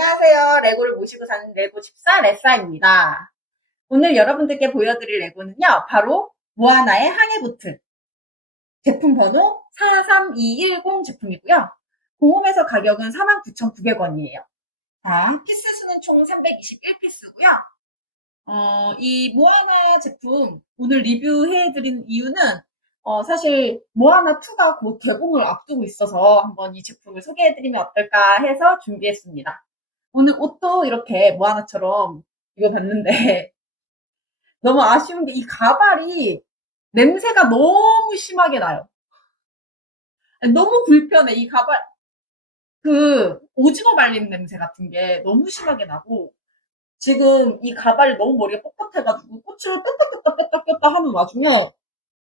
안녕하세요. 레고를 모시고 사는 레고 집사 레사입니다. 오늘 여러분들께 보여드릴 레고는요. 바로 모아나의 항해보트 제품 번호 43210 제품이고요. 공홈에서 가격은 49,900원이에요. 자, 피스 수는 총 321피스고요. 이 모아나 제품 오늘 리뷰해드린 이유는 사실 모아나2가 곧 개봉을 앞두고 있어서 한번 이 제품을 소개해드리면 어떨까 해서 준비했습니다. 오늘 옷도 이렇게 모아나처럼 입어봤는데 너무 아쉬운 게 이 가발이 냄새가 너무 심하게 나요. 너무 불편해. 이 가발 그 오징어 말린 냄새 같은 게 너무 심하게 나고 지금 이 가발이 너무 머리가 뻣뻣해가지고 꽃을 뺐다 뺐다 하는 와중에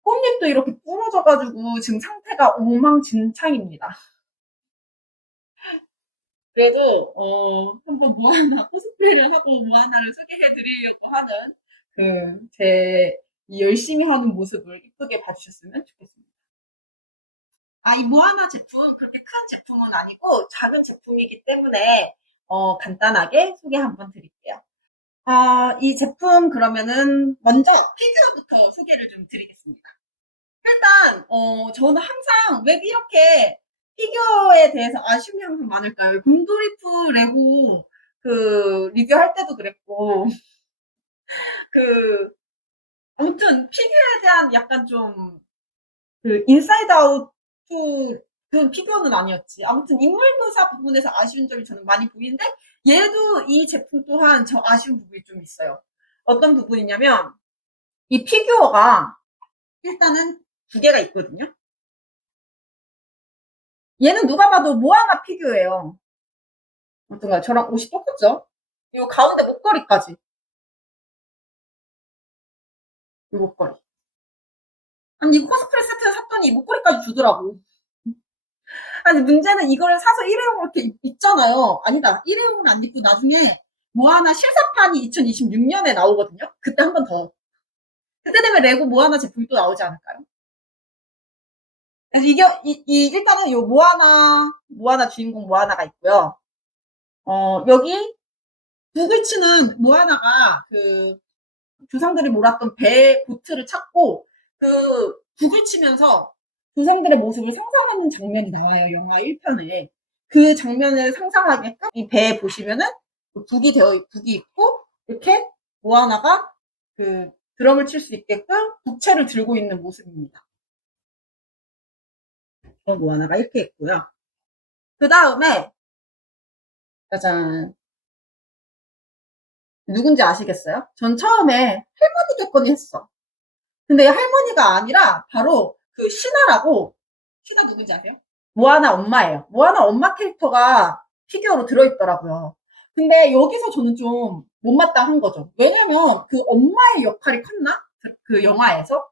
꽃잎도 이렇게 부러져가지고 지금 상태가 엉망진창입니다. 그래도 한번 모아나 코스프레를 하고 모아나를 소개해드리려고 하는 제 열심히 하는 모습을 이쁘게 봐주셨으면 좋겠습니다. 이 모아나 제품 그렇게 큰 제품은 아니고 작은 제품이기 때문에 간단하게 소개 한번 드릴게요. 이 제품 그러면은 먼저 피규어부터 소개를 좀 드리겠습니다. 일단 저는 항상 왜 이렇게 피규어에 대해서 아쉬움이 항상 많을까요? 곰돌이프 레고 리뷰할 때도 그랬고 아무튼 피규어에 대한 약간 좀 인사이드 아웃 그 피규어는 아니었지. 아무튼 인물 묘사 부분에서 아쉬운 점이 저는 많이 보이는데 얘도 이 제품 또한 저 아쉬운 부분이 좀 있어요. 어떤 부분이냐면 이 피규어가 일단은 두 개가 있거든요. 얘는 누가 봐도 모아나 피규어예요. 어떤가요? 저랑 옷이 똑같죠? 이 가운데 목걸이까지. 이 목걸이. 아니, 이거 코스프레 세트 샀더니 이 목걸이까지 주더라고. 아니, 문제는 이걸 사서 일회용으로 이렇게 입잖아요. 아니다. 일회용은 안 입고 나중에 모아나 실사판이 2026년에 나오거든요. 그때 한 번 더. 그때 되면 레고 모아나 제품이 또 나오지 않을까요? 그래서 일단은 요 모아나 주인공 모아나가 있고요. 여기 북을 치는 모아나가 조상들이 몰았던 배 보트를 찾고 북을 치면서 조상들의 모습을 상상하는 장면이 나와요. 영화 1편에. 그 장면을 상상하게끔 이 배에 보시면은 북이 있고 이렇게 모아나가 드럼을 칠 수 있게끔 북채를 들고 있는 모습입니다. 모아나가 이렇게 있고요. 그 다음에 짜잔. 누군지 아시겠어요? 전 처음에 할머니 됐거니 했어. 근데 할머니가 아니라 바로 신하라고. 신하 누군지 아세요? 모아나 엄마예요. 모아나 엄마 캐릭터가 피규어로 들어있더라고요. 근데 여기서 저는 좀 못마땅한 거죠. 왜냐면 엄마의 역할이 컸나? 그 영화에서?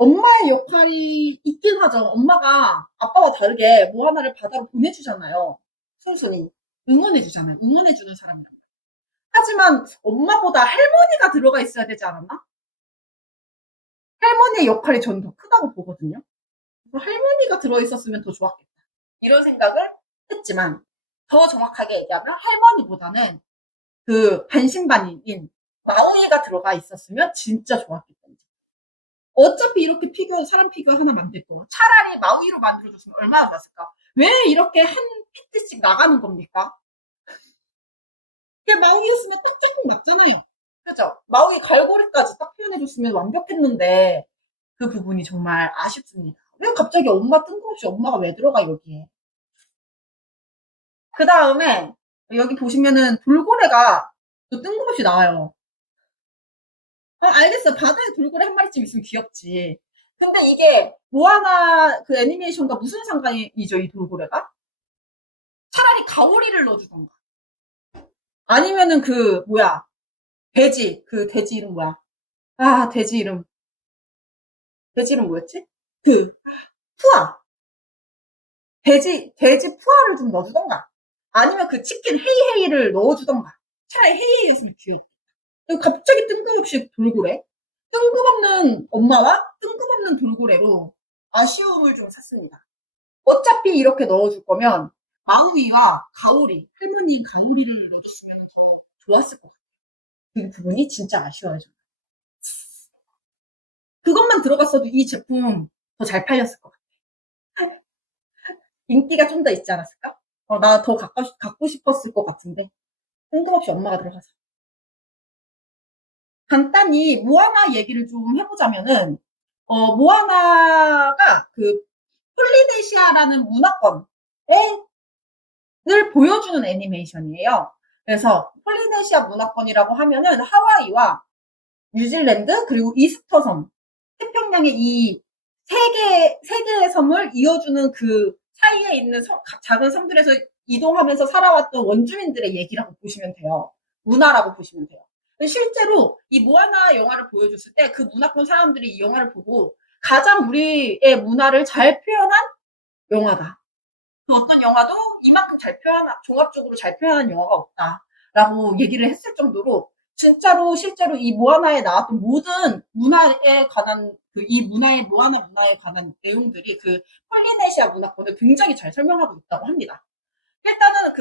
엄마의 역할이 있긴 하죠. 엄마가 아빠와 다르게 모아나를 바다로 보내주잖아요. 순순히. 응원해주잖아요. 응원해주는 사람이에요. 하지만 엄마보다 할머니가 들어가 있어야 되지 않았나? 할머니의 역할이 저는 더 크다고 보거든요. 그래서 할머니가 들어있었으면 더 좋았겠다. 이런 생각을 했지만 더 정확하게 얘기하면 할머니보다는 반신반인인 마오이가 들어가 있었으면 진짜 좋았겠다. 어차피 이렇게 사람 피규어 하나 만들고 차라리 마오이로 만들어줬으면 얼마나 좋았을까? 왜 이렇게 한 피트씩 나가는 겁니까? 마오이였으면 딱 조금 맞잖아요. 그죠? 마오이 갈고리까지 딱 표현해줬으면 완벽했는데 그 부분이 정말 아쉽습니다. 왜 갑자기 엄마 뜬금없이 엄마가 왜 들어가 여기에? 그 다음에 여기 보시면은 돌고래가 또 뜬금없이 나와요. 알겠어. 바다에 돌고래 한 마리쯤 있으면 귀엽지. 근데 이게 모아나 애니메이션과 무슨 상관이죠, 이 돌고래가? 차라리 가오리를 넣어주던가. 아니면은 돼지. 돼지 이름 뭐야? 돼지 이름. 돼지 이름 뭐였지? 푸아. 돼지 푸아를 좀 넣어주던가. 아니면 치킨 헤이헤이를 넣어주던가. 차라리 헤이헤이였으면 귀엽다. 갑자기 뜬금없이 돌고래? 뜬금없는 엄마와 뜬금없는 돌고래로 아쉬움을 좀 샀습니다. 어차피 이렇게 넣어줄 거면 마우이와 가오리, 할머니인 가오리를 넣어줬으면 더 좋았을 것 같아요. 그 부분이 진짜 아쉬워요. 저는. 그것만 들어갔어도 이 제품 더 잘 팔렸을 것 같아요. 인기가 좀 더 있지 않았을까? 나 더 갖고 싶었을 것 같은데. 뜬금없이 엄마가 들어가서. 간단히 모아나 얘기를 좀 해보자면은, 모아나가 그 폴리네시아라는 문화권을 보여주는 애니메이션이에요. 그래서 폴리네시아 문화권이라고 하면은 하와이와 뉴질랜드 그리고 이스터 섬, 태평양의 이 세 개의 섬을 이어주는 그 사이에 있는 작은 섬들에서 이동하면서 살아왔던 원주민들의 얘기라고 보시면 돼요. 문화라고 보시면 돼요. 실제로 이 모아나 영화를 보여줬을 때 그 문화권 사람들이 이 영화를 보고 가장 우리의 문화를 잘 표현한 영화다. 그 어떤 영화도 이만큼 종합적으로 잘 표현한 영화가 없다라고 얘기를 했을 정도로 진짜로 실제로 이 모아나에 나왔던 모든 문화에 관한 모아나 문화에 관한 내용들이 그 폴리네시아 문화권을 굉장히 잘 설명하고 있다고 합니다. 일단은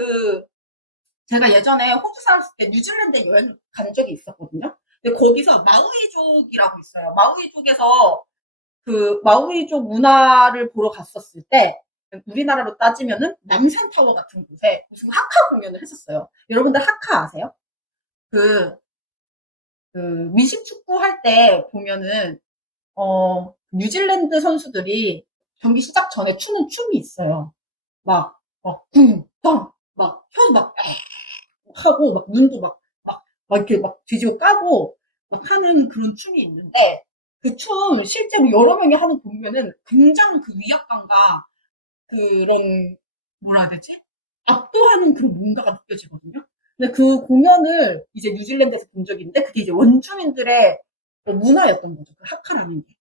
제가 예전에 호주 살았을 때 뉴질랜드에 여행 간 적이 있었거든요. 근데 거기서 마우이족이라고 있어요. 마우이족 문화를 보러 갔었을 때 우리나라로 따지면은 남산타워 같은 곳에 무슨 하카 공연을 했었어요. 여러분들 하카 아세요? 그, 미식 축구 할 때 보면은, 뉴질랜드 선수들이 경기 시작 전에 추는 춤이 있어요. 쿵, 땅, 하고, 눈도 이렇게 뒤집어 까고, 하는 그런 춤이 있는데, 그 춤 실제로 여러 명이 하는 거 보면은 굉장히 그 위압감과 그런 뭐라 해야 되지? 압도하는 그런 뭔가가 느껴지거든요. 근데 그 공연을 이제 뉴질랜드에서 본 적이 있는데 그게 이제 원주민들의 문화였던 거죠. 그 하카라는 게.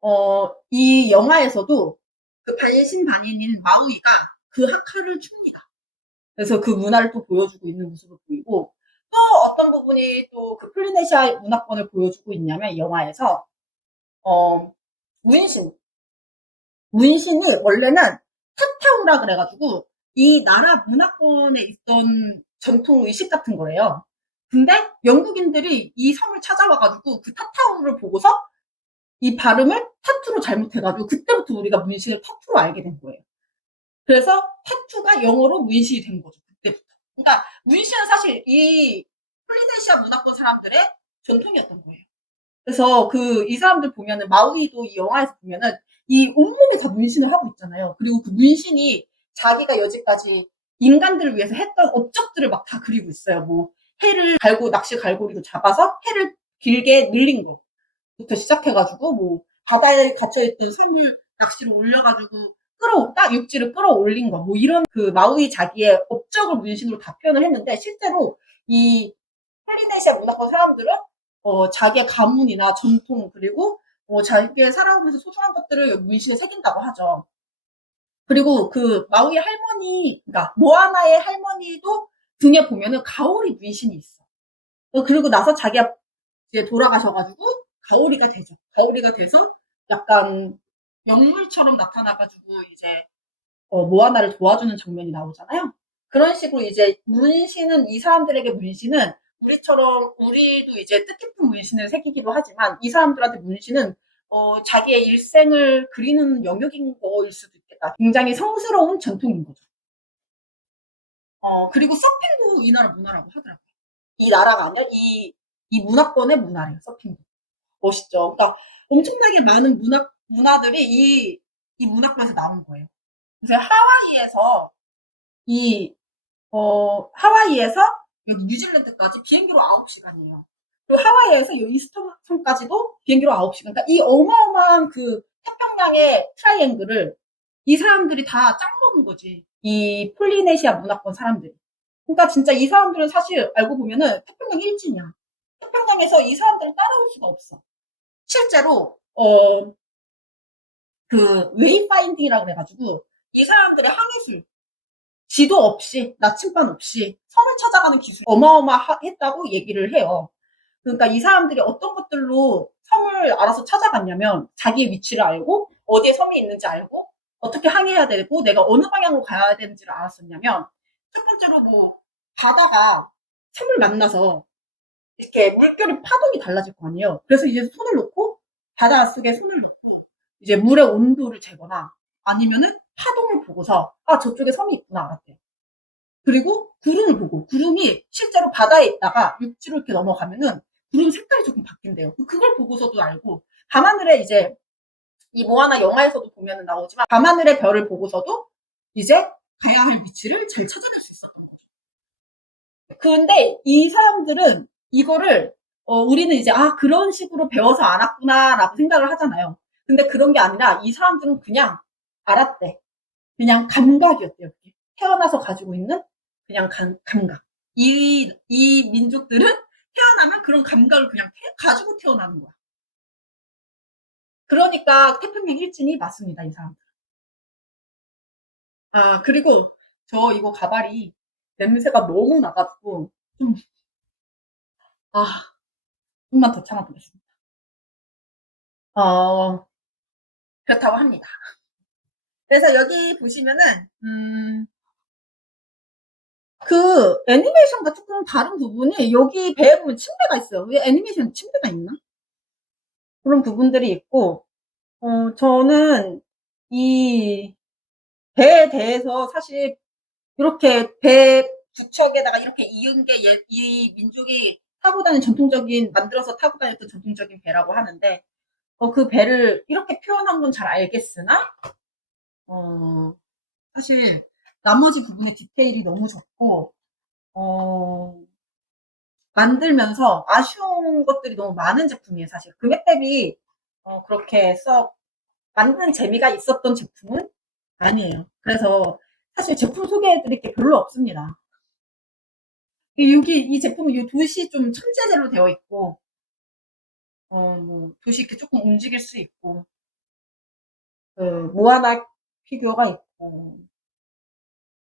실제로 이 영화에서도 그 반신반인인 마우이가 그 하카를 춥니다. 그래서 그 문화를 또 보여주고 있는 모습을 보이고 또 어떤 부분이 또 그 폴리네시아 문화권을 보여주고 있냐면 이 영화에서 문신 문신을 원래는 타타우라 그래가지고 이 나라 문화권에 있던 전통 의식 같은 거래요. 근데 영국인들이 이 섬을 찾아와가지고 그 타타우를 보고서 이 발음을 타투로 잘못해가지고 그때부터 우리가 문신을 타투로 알게 된 거예요. 그래서 타투가 영어로 문신이 된 거죠. 그때부터. 그러니까 문신은 사실 이 폴리네시아 문화권 사람들의 전통이었던 거예요. 그래서 이 사람들 보면은 마우이도 이 영화에서 보면은 이 온몸에 다 문신을 하고 있잖아요. 그리고 그 문신이 자기가 여지까지 인간들을 위해서 했던 업적들을 막 다 그리고 있어요. 뭐 해를 갈고 낚시 갈고리로 잡아서 해를 길게 늘린 거부터 시작해가지고 뭐 바다에 갇혀있던 샘을 낚시로 올려가지고 딱 육지를 끌어올린 거, 뭐 이런 그 마우이 자기의 업적을 문신으로 다 표현을 했는데 실제로 이 폴리네시아 문화권 사람들은 자기의 가문이나 전통 그리고 자기가 살아오면서 소중한 것들을 문신에 새긴다고 하죠. 그리고 그 마우이 할머니, 그러니까 모아나의 할머니도 등에 보면은 가오리 문신이 있어. 그리고 나서 자기가 이제 돌아가셔가지고 가오리가 되죠. 가오리가 돼서 약간 영물처럼 나타나가지고 이제 모아나를 도와주는 장면이 나오잖아요. 그런 식으로 이제 이 사람들에게 문신은 우리도 이제 뜻깊은 문신을 새기기도 하지만 이 사람들한테 문신은 자기의 일생을 그리는 영역인 걸 수도 있겠다. 굉장히 성스러운 전통인 거죠. 그리고 서핑도 이 나라 문화라고 하더라고요. 이 나라가 아니라 이 문화권의 문화래요, 서핑도. 멋있죠. 그러니까 엄청나게 많은 문화들이 이 문화권에서 나온 거예요. 그래서 하와이에서 여기 뉴질랜드까지 비행기로 9시간이에요. 그리고 하와이에서 여기 이스턴까지도 비행기로 9시간. 그러니까 이 어마어마한 그 태평양의 트라이앵글을 이 사람들이 다 짱 먹은 거지. 이 폴리네시아 문화권 사람들이. 그러니까 진짜 이 사람들은 사실 알고 보면은 태평양 일진이야. 태평양에서 이 사람들을 따라올 수가 없어. 실제로 웨이파인딩이라 그래가지고 이 사람들의 항해술 지도 없이 나침반 없이 섬을 찾아가는 기술이 어마어마했다고 얘기를 해요. 그러니까 이 사람들이 어떤 것들로 섬을 알아서 찾아갔냐면 자기의 위치를 알고 어디에 섬이 있는지 알고 어떻게 항해해야 되고 내가 어느 방향으로 가야 되는지를 알았었냐면 첫 번째로 뭐 바다가 샘을 만나서 이렇게 물결이 파동이 달라질 거 아니에요. 그래서 이제 손을 놓고 바다 속에 손을 놓고 이제 물의 온도를 재거나 아니면은 파동을 보고서 아 저쪽에 섬이 있구나 알았대. 그리고 구름을 보고 구름이 실제로 바다에 있다가 육지로 이렇게 넘어가면은 구름 색깔이 조금 바뀐대요. 그걸 보고서도 알고 밤하늘에 이제 이 모아나 영화에서도 보면 나오지만 밤하늘의 별을 보고서도 이제 가야 할 위치를 잘 찾아낼 수 있었던 거죠. 그런데 이 사람들은 이거를 우리는 이제 아 그런 식으로 배워서 알았구나라고 생각을 하잖아요. 근데 그런 게 아니라 이 사람들은 그냥 알았대. 그냥 감각이었대요. 태어나서 가지고 있는 그냥 감각. 이 민족들은 태어나면 그런 감각을 그냥 가지고 태어나는 거야. 그러니까 태평양 일진이 맞습니다, 이 사람. 아, 그리고 저 이거 가발이 냄새가 너무 나가지고 좀, 아, 좀만 더 참아보겠습니다. 어, 그렇다고 합니다. 그래서 여기 보시면은, 그 애니메이션과 조금 다른 부분이 여기 배에 보면 침대가 있어요. 왜 애니메이션 침대가 있나? 그런 부분들이 있고, 저는 이 배에 대해서 사실 이렇게 배 두 척에다가 이렇게 이은 게 이 민족이 타고 다니는 전통적인, 만들어서 타고 다녔던 전통적인 배라고 하는데, 그 배를 이렇게 표현한 건 잘 알겠으나, 어, 사실 나머지 부분의 디테일이 너무 좋고, 어, 만들면서 아쉬운 것들이 너무 많은 제품이에요, 사실. 금액 대비, 그렇게 썩 만드는 재미가 있었던 제품은 아니에요. 그래서 사실 제품 소개해드릴 게 별로 없습니다. 여기 이 제품은 이 돛이 좀 천재대로 되어 있고, 뭐 돛이 이렇게 조금 움직일 수 있고, 그 모아나 피규어가 있고,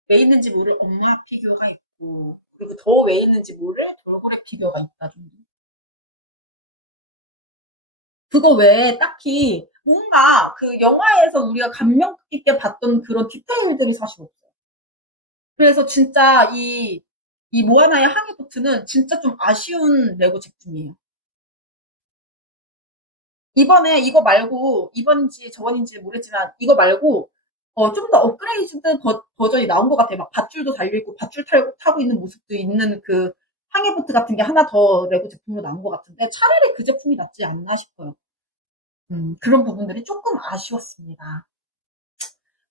왜 있는지 모를 엄마 피규어가 있고, 그리고 더 왜 있는지 모를 돌고래 피규어가 있다 정도. 그거 외에 딱히 뭔가 그 영화에서 우리가 감명 깊게 봤던 그런 디테일들이 사실 없어요. 그래서 진짜 이 모아나의 항해보트는 진짜 좀 아쉬운 레고 제품이에요. 이번에 이거 말고, 이번인지 저번인지 모르겠지만, 이거 말고, 좀 더 업그레이드 버전이 나온 것 같아요. 막 밧줄도 달려있고, 밧줄 타고 있는 모습도 있는 그 항해보트 같은 게 하나 더 레고 제품으로 나온 것 같은데, 차라리 그 제품이 낫지 않나 싶어요. 그런 부분들이 조금 아쉬웠습니다.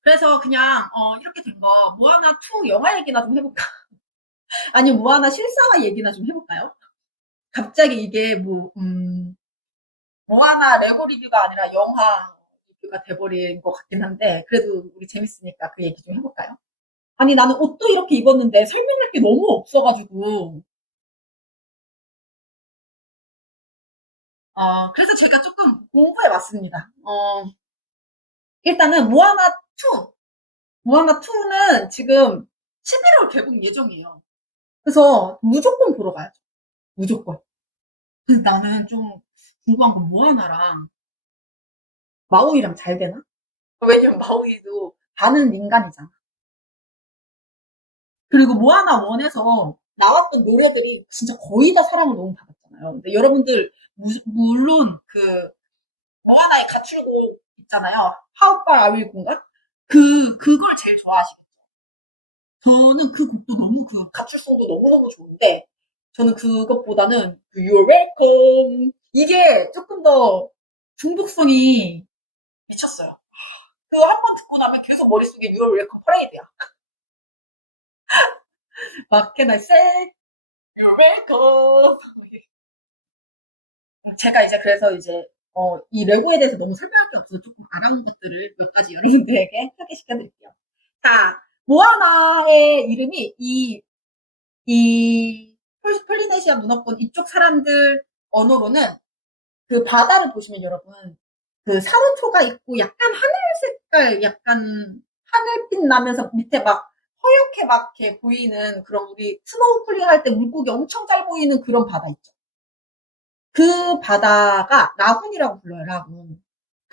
그래서 그냥, 이렇게 된 거, 모아나 2 영화 얘기나 좀 해볼까? 아니면 모아나 실사화 얘기나 좀 해볼까요? 갑자기 이게 뭐, 영화나 레고 리뷰가 아니라 영화 리뷰가 돼버린 것 같긴 한데, 그래도 우리 재밌으니까 그 얘기 좀 해볼까요? 아니, 나는 옷도 이렇게 입었는데 설명할 게 너무 없어가지고, 그래서 제가 조금 공부해 왔습니다. 일단은 모아나2는 지금 11월 개봉 예정이에요. 그래서 무조건 보러 가야죠. 무조건. 근데 나는 좀 궁금한 건 모아나랑 마우이랑 잘 되나? 왜냐면 마우이도 반은 인간이잖아. 그리고 모아나 원에서 나왔던 노래들이 진짜 거의 다 사랑을 너무 받았잖아요. 근데 여러분들 물론 그 모아나의 가출곡 있잖아요. How Far Are We Go인가? 그걸 제일 좋아하시겠죠. 저는 그 곡도 너무 그 가출송도 너무너무 좋은데 저는 그것보다는 그 You're Welcome 이게 조금 더 중독성이 미쳤어요. 그거 한 번 듣고 나면 계속 머릿속에 You're Welcome 퍼레이드야. 막 Can I say You're Welcome 제가 이제 그래서 이제 이 레고에 대해서 너무 설명할 게 없어서 조금 알아온 것들을 몇 가지 여러분들에게 소개시켜 드릴게요. 자, 모아나의 이름이 이 폴리네시아 문어권 이쪽 사람들 언어로는 그 바다를 보시면 여러분 그 산호초가 있고 약간 하늘 색깔 약간 하늘빛 나면서 밑에 막 허옇게 막 이렇게 보이는 그런 우리 스노우쿨링 할 때 물고기 엄청 잘 보이는 그런 바다 있죠. 그 바다가 라군이라고 불러요, 라군.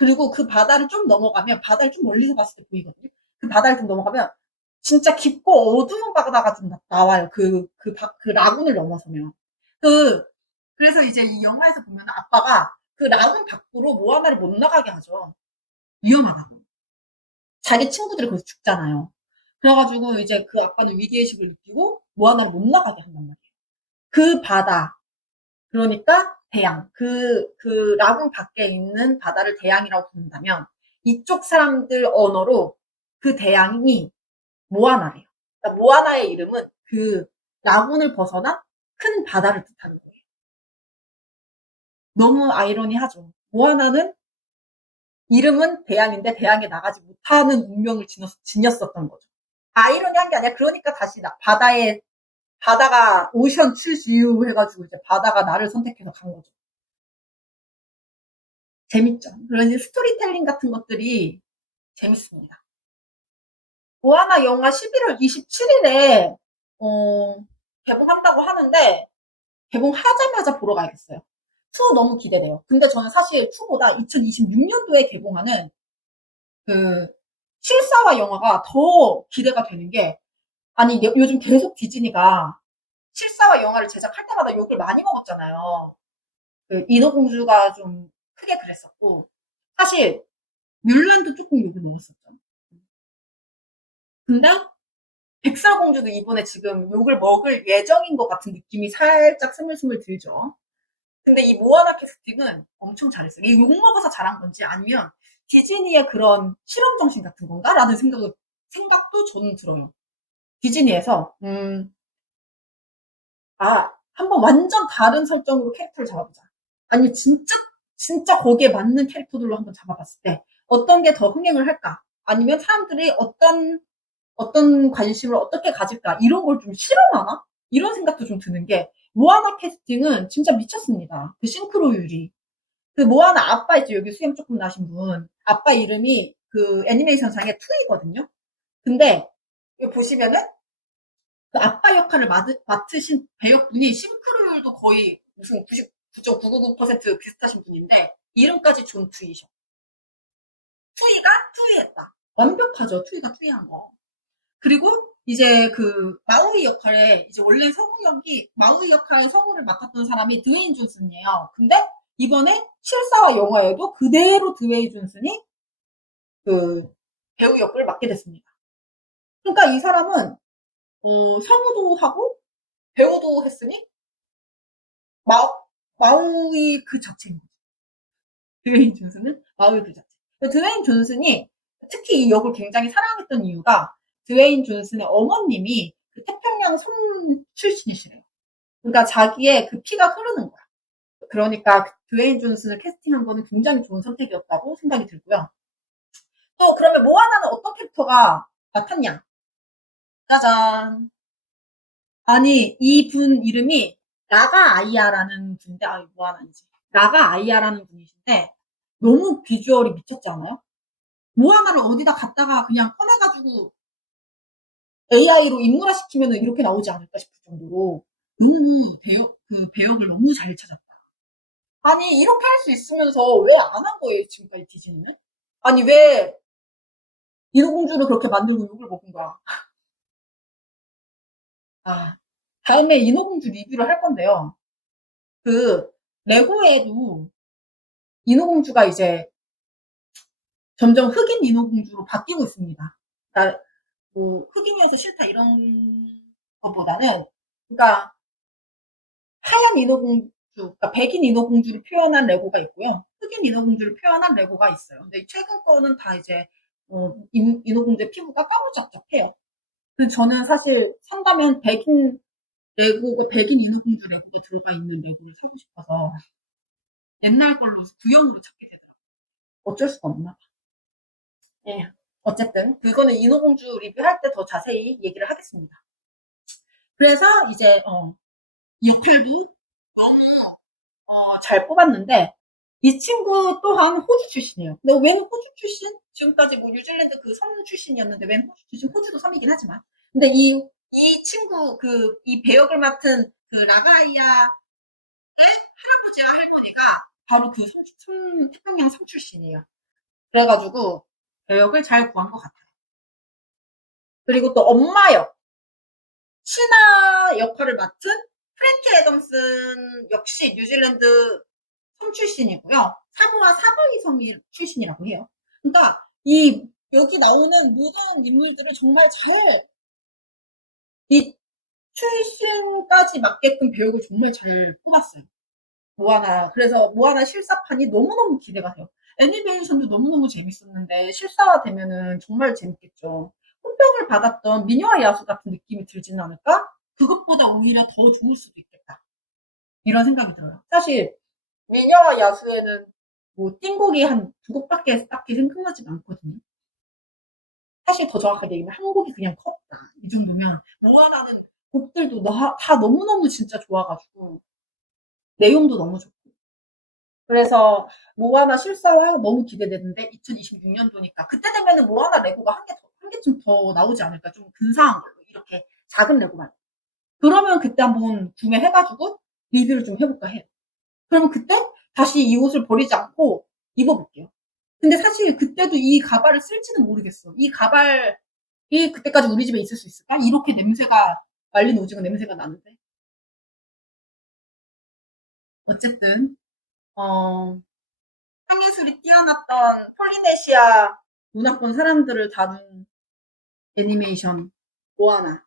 그리고 그 바다를 좀 넘어가면, 바다를 좀 멀리서 봤을 때 보이거든요. 그 바다를 좀 넘어가면 진짜 깊고 어두운 바다가 좀 나와요. 그 라군을 넘어서면. 그, 그래서 이제 이 영화에서 보면 아빠가 그 라군 밖으로 모아나를 못 나가게 하죠. 위험하다고. 자기 친구들이 거기서 죽잖아요. 그래가지고 이제 그 아빠는 위기의식을 느끼고 모아나를 못 나가게 한단 말이에요. 그 바다, 그러니까 대양, 그 라군 밖에 있는 바다를 대양이라고 부른다면 이쪽 사람들 언어로 그 대양이 모아나래요. 그러니까 모아나의 이름은 그 라군을 벗어난 큰 바다를 뜻하는 거예요. 너무 아이러니하죠. 모아나는 이름은 대양인데 대양에 나가지 못하는 운명을 지녔었던 거죠. 아이러니한 게 아니라 그러니까 다시 바다가 오션 칠지유 해가지고 이제 바다가 나를 선택해서 간 거죠. 재밌죠. 그런 스토리텔링 같은 것들이 재밌습니다. 모아나 영화 11월 27일에 개봉한다고 하는데 개봉하자마자 보러 가야겠어요. 2 너무 기대돼요. 근데 저는 사실 2보다 2026년도에 개봉하는 그 실사화 영화가 더 기대가 되는 게, 아니 요즘 계속 디즈니가 실사화 영화를 제작할 때마다 욕을 많이 먹었잖아요. 그 인어공주가 좀 크게 그랬었고, 사실 뮬란도 조금 욕을 먹었었죠. 근데 백설공주도 이번에 지금 욕을 먹을 예정인 것 같은 느낌이 살짝 스물스물 들죠. 근데 이 모아나 캐스팅은 엄청 잘했어요. 이게 욕 먹어서 잘한 건지 아니면 디즈니의 그런 실험 정신 같은 건가? 라는 생각도 저는 들어요. 디즈니에서, 한번 완전 다른 설정으로 캐릭터를 잡아보자. 아니, 진짜 거기에 맞는 캐릭터들로 한번 잡아봤을 때 어떤 게 더 흥행을 할까? 아니면 사람들이 어떤 관심을 어떻게 가질까? 이런 걸 좀 실험하나? 이런 생각도 좀 드는 게, 모아나 캐스팅은 진짜 미쳤습니다. 그 싱크로율이. 그 모아나 아빠 있죠? 여기 수염 조금 나신 분. 아빠 이름이 그 애니메이션상의 투이거든요. 근데 여기 보시면은 그 아빠 역할을 맡으신 배역분이 싱크로율도 거의 무슨 99.999% 비슷하신 분인데 이름까지 존 투이셔. 투이가 투이했다. 완벽하죠. 투이가 투이한 거. 그리고 이제 그 마우이 역할에 이제 원래 마우이 역할의 성우를 맡았던 사람이 드웨인 존슨이에요. 근데 이번에 실사화 영화에도 그대로 드웨인 존슨이 그 배우 역을 맡게 됐습니다. 그러니까 이 사람은 성우도 하고 배우도 했으니 마, 마우이 그 자체인 거죠. 드웨인 존슨은 마우이 그 자체. 드웨인 존슨이 특히 이 역을 굉장히 사랑했던 이유가, 드웨인 존슨의 어머님이 그 태평양 섬 출신이시래요. 그러니까 자기의 그 피가 흐르는 거야. 그러니까 드웨인 존슨을 캐스팅한 거는 굉장히 좋은 선택이었다고 생각이 들고요. 또 그러면 모아나는 어떤 캐릭터가 맡았냐? 짜잔. 아니, 이분 이름이 나가 아이야라는 분인데, 모아나 아니지. 나가 아이야라는 분이신데, 너무 비주얼이 미쳤지 않아요? 모아나를 어디다 갖다가 그냥 꺼내가지고 AI로 인물화 시키면 이렇게 나오지 않을까 싶을 정도로 너무 그 배역을 너무 잘 찾았다. 아니, 이렇게 할 수 있으면서 왜 안 한 거예요, 지금까지 디즈니는? 아니, 왜 인어공주를 그렇게 만들고 욕을 먹은 거야? 아, 다음에 인어공주 리뷰를 할 건데요. 그, 레고에도 인어공주가 이제 점점 흑인 인어공주로 바뀌고 있습니다. 그러니까 뭐 흑인이어서 싫다 이런 것보다는, 그러니까 하얀 인어공주, 그러니까 백인 인어공주를 표현한 레고가 있고요. 흑인 인어공주를 표현한 레고가 있어요. 근데 최근 거는 다 이제 인어공주의 피부가 까무잡잡해요. 그래서 저는 사실 산다면 백인 인어공주 레고가 들어가 있는 레고를 사고 싶어서 옛날 걸로 구형으로 찾게 되더라고요. 어쩔 수가 없나 봐. 예. 어쨌든 그거는 인어공주 리뷰할 때 더 자세히 얘기를 하겠습니다. 그래서 이제 역할도 잘 뽑았는데, 이 친구 또한 호주 출신이에요. 근데 웬 호주 출신? 지금까지 뭐 뉴질랜드 그 섬 출신이었는데 웬 호주 출신? 호주도 섬이긴 하지만. 근데 이 친구 이 배역을 맡은 그 라가이아 할아버지와 할머니가 바로 그 태평양 섬 출신이에요. 그래가지고 배역을 잘 구한 것 같아요. 그리고 또 엄마 역, 신하 역할을 맡은 프랭키 애덤슨 역시 뉴질랜드 섬 출신이고요. 사모아 사바이 섬 출신이라고 해요. 그러니까 이 여기 나오는 모든 인물들을 정말 잘 이 출신까지 맞게끔 배역을 정말 잘 뽑았어요. 모아나. 그래서 모아나 실사판이 너무너무 기대가 돼요. 애니메이션도 너무너무 재밌었는데 실사화되면은 정말 재밌겠죠. 호평을 받았던 미녀와 야수 같은 느낌이 들지는 않을까? 그것보다 오히려 더 좋을 수도 있겠다. 이런 생각이 들어요. 사실 미녀와 야수에는 뭐 띵곡이 한 두 곡밖에 딱히 생각나지 않거든요. 사실 더 정확하게 얘기하면 한 곡이 그냥 컸다. 이 정도면 모아나는 곡들도 다 너무너무 진짜 좋아가지고 내용도 너무 좋고 그래서 모아나 실사화 너무 기대되는데 2026년도니까 그때 되면은 모아나 레고가 한 개쯤 더 나오지 않을까? 좀 근사한 걸로 이렇게 작은 레고만. 그러면 그때 한번 구매해가지고 리뷰를 좀 해볼까 해요. 그러면 그때 다시 이 옷을 버리지 않고 입어볼게요. 근데 사실 그때도 이 가발을 쓸지는 모르겠어. 이 가발이 그때까지 우리 집에 있을 수 있을까? 이렇게 냄새가 말린 오징어 냄새가 나는데. 어쨌든 향예술이 뛰어났던 폴리네시아 문화권 사람들을 다룬 애니메이션 모아나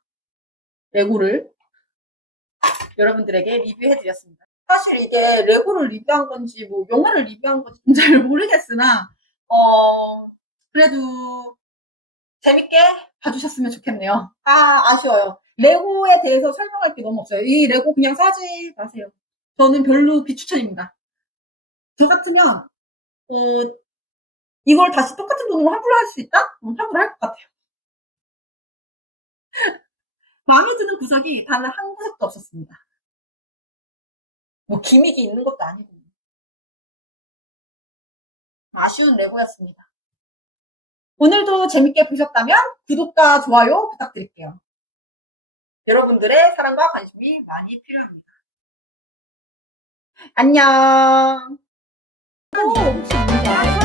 레고를 여러분들에게 리뷰해드렸습니다. 사실 이게 레고를 리뷰한 건지 뭐 영화를 리뷰한 건지 잘 모르겠으나 그래도 재밌게 봐주셨으면 좋겠네요. 아쉬워요. 레고에 대해서 설명할 게 너무 없어요. 이 레고 그냥 사지 마세요. 저는 별로 비추천입니다. 저 같으면 이걸 다시 똑같은 돈으로 환불을 할 수 있다? 환불을 할 것 같아요. 마음에 드는 구석이 단 한 구석도 없었습니다. 뭐 기믹이 있는 것도 아니고 아쉬운 레고였습니다. 오늘도 재밌게 보셨다면 구독과 좋아요 부탁드릴게요. 여러분들의 사랑과 관심이 많이 필요합니다. 안녕. 혹시 뭔지 알아요?